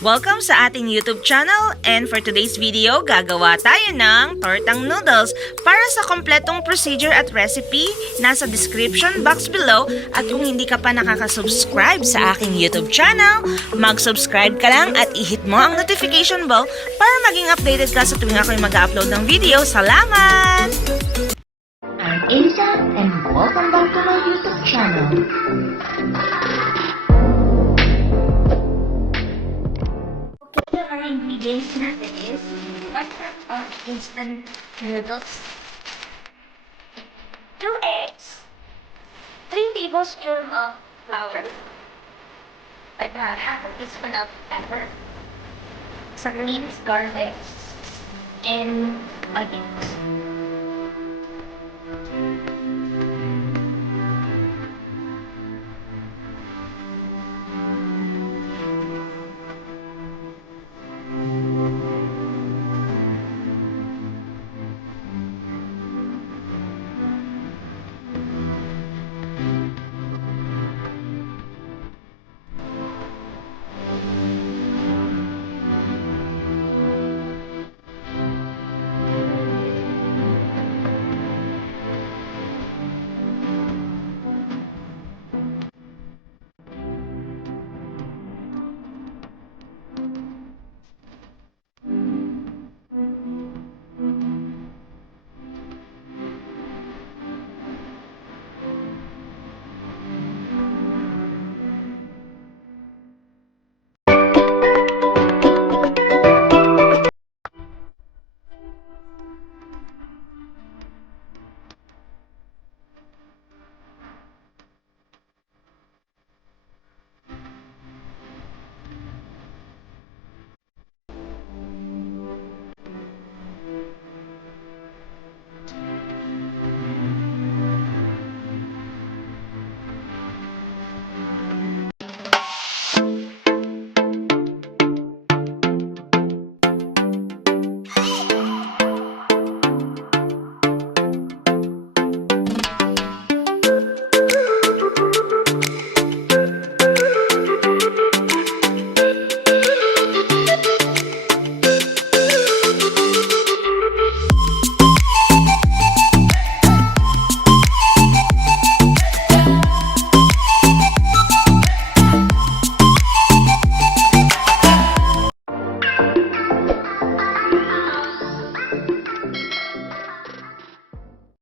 Welcome sa ating YouTube channel, and for today's video, gagawa tayo ng tortang noodles. Para sa kompletong procedure at recipe, nasa description box below, at kung hindi ka pa nakaka-subscribe sa aking YouTube channel, mag-subscribe ka lang at i-hit mo ang notification bell para maging updated ka sa tuwing ako'y mag-upload ng video. Salamat! I'm Elsa and welcome back to my YouTube channel. Okay, our ingredients natin is butter of instant noodles, 2 eggs, 3 tablespoons of flour, about half a teaspoon of pepper, some minced garlic, and onions.